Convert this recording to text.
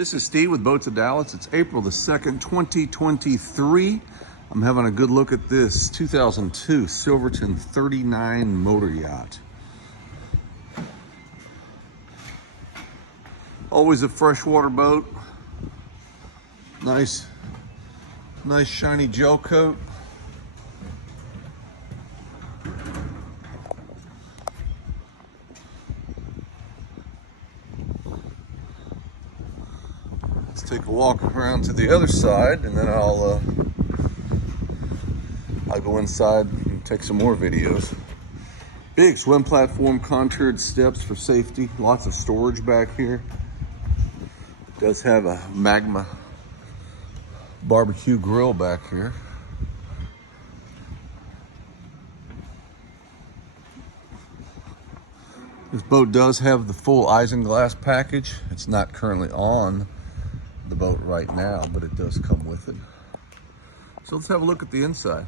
This is Steve with Boats of Dallas. It's April the 2nd, 2023. I'm having a good look at this 2002 Silverton 39 motor yacht. Always a freshwater boat. Nice shiny gel coat. Let's take a walk around to the other side, and then I'll go inside and take some more videos. Big swim platform, contoured steps for safety, lots of storage back here. It does have a Magma barbecue grill back here. This boat does have the full isinglass package. It's not currently on the boat right now, but it does come with it. So let's have a look at the inside.